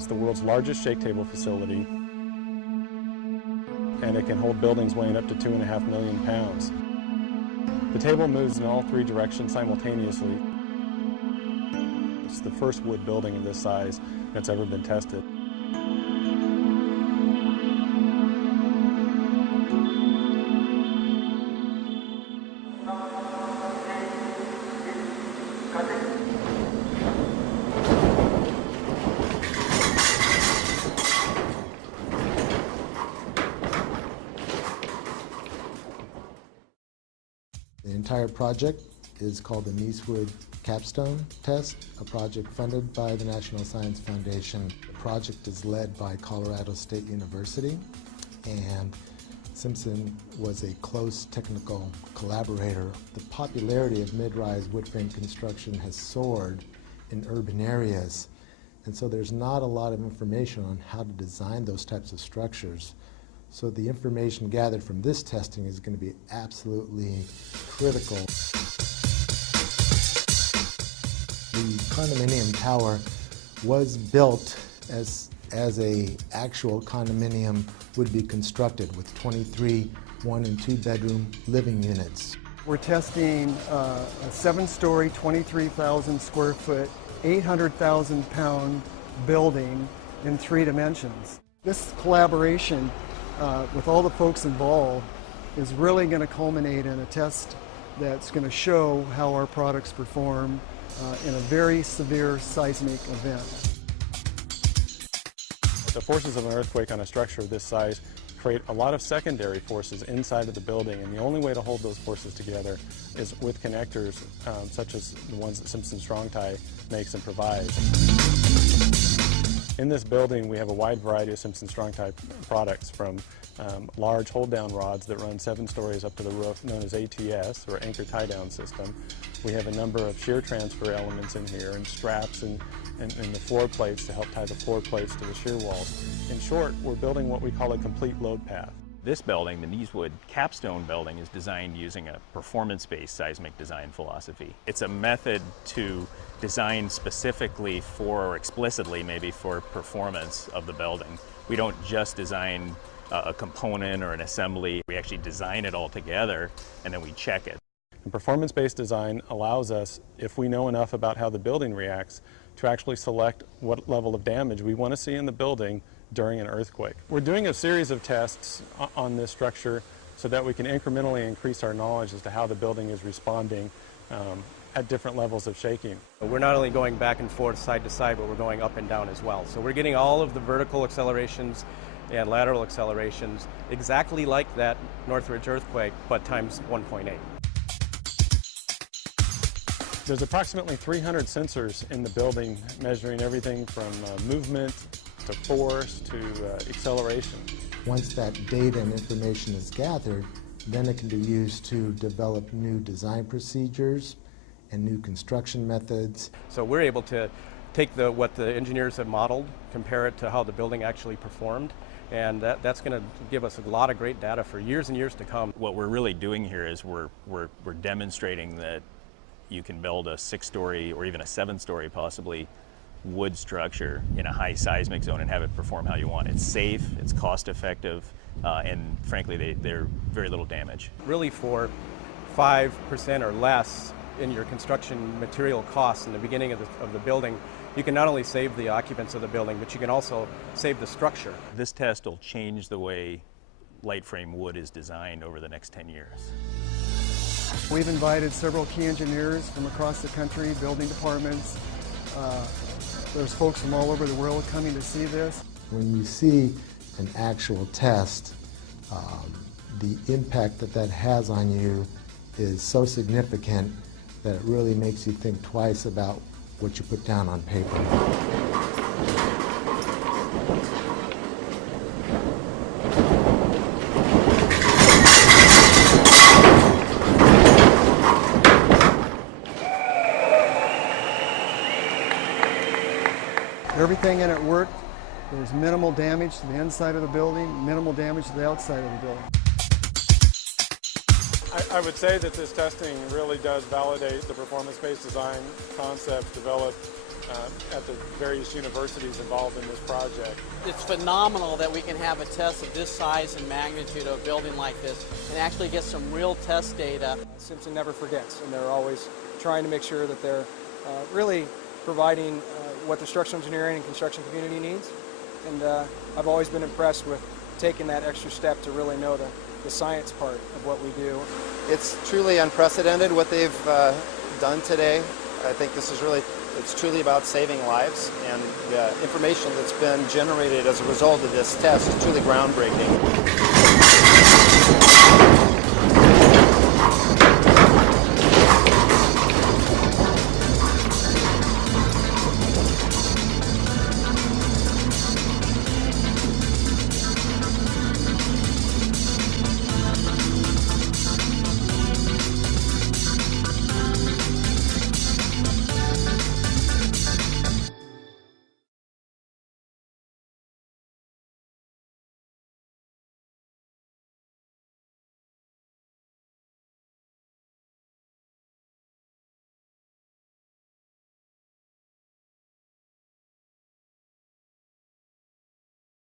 It's the world's largest shake table facility, and it can hold buildings weighing up to 2.5 million pounds. The table moves in all 3 directions simultaneously. It's the first wood building of this size that's ever been tested. The entire project is called the Niecewood Capstone Test, a project funded by the National Science Foundation. The project is led by Colorado State University, and Simpson was a close technical collaborator. The popularity of mid-rise wood frame construction has soared in urban areas, and so there's not a lot of information on how to design those types of structures. So the information gathered from this testing is going to be absolutely critical. The condominium tower was built as a actual condominium would be constructed with 23 1- and 2-bedroom living units. We're testing a 7-story, 23,000 square foot, 800,000 pound building in 3 dimensions. This collaboration with all the folks involved is really going to culminate in a test that's going to show how our products perform in a very severe seismic event. The forces of an earthquake on a structure of this size create a lot of secondary forces inside of the building, and the only way to hold those forces together is with connectors such as the ones that Simpson Strong Tie makes and provides. In this building, we have a wide variety of Simpson Strong Tie products, from large hold-down rods that run 7 stories up to the roof, known as ATS, or Anchor Tie-Down System. We have a number of shear transfer elements in here, and straps and the floor plates to help tie the floor plates to the shear walls. In short, we're building what we call a complete load path. This building, the Niecewood Capstone building, is designed using a performance-based seismic design philosophy. It's a method to design specifically for, or explicitly maybe, for performance of the building. We don't just design a component or an assembly. We actually design it all together and then we check it. And performance-based design allows us, if we know enough about how the building reacts, to actually select what level of damage we want to see in the building during an earthquake. We're doing a series of tests on this structure so that we can incrementally increase our knowledge as to how the building is responding at different levels of shaking. We're not only going back and forth, side to side, but we're going up and down as well. So we're getting all of the vertical accelerations and lateral accelerations exactly like that Northridge earthquake, but times 1.8. There's approximately 300 sensors in the building, measuring everything from movement to force to acceleration. Once that data and information is gathered, then it can be used to develop new design procedures and new construction methods. So we're able to take what the engineers have modeled, compare it to how the building actually performed, and that's going to give us a lot of great data for years and years to come. What we're really doing here is we're demonstrating that you can build a 6-story or even a 7-story possibly wood structure in a high seismic zone and have it perform how you want. It's safe, it's cost effective, and frankly they're very little damage. Really, for 5% or less in your construction material costs in the beginning of the building, you can not only save the occupants of the building, but you can also save the structure. This test will change the way light frame wood is designed over the next 10 years. We've invited several key engineers from across the country, building departments. There's folks from all over the world coming to see this. When you see an actual test, the impact that has on you is so significant that it really makes you think twice about what you put down on paper. Everything in it worked. There's minimal damage to the inside of the building, minimal damage to the outside of the building. I would say that this testing really does validate the performance-based design concept developed at the various universities involved in this project. It's phenomenal that we can have a test of this size and magnitude of a building like this and actually get some real test data. Simpson never forgets, and they're always trying to make sure that they're really providing what the structural engineering and construction community needs. And I've always been impressed with taking that extra step to really know the science part of what we do. It's truly unprecedented what they've done today. I think this is really, it's truly about saving lives, and the information that's been generated as a result of this test is truly groundbreaking.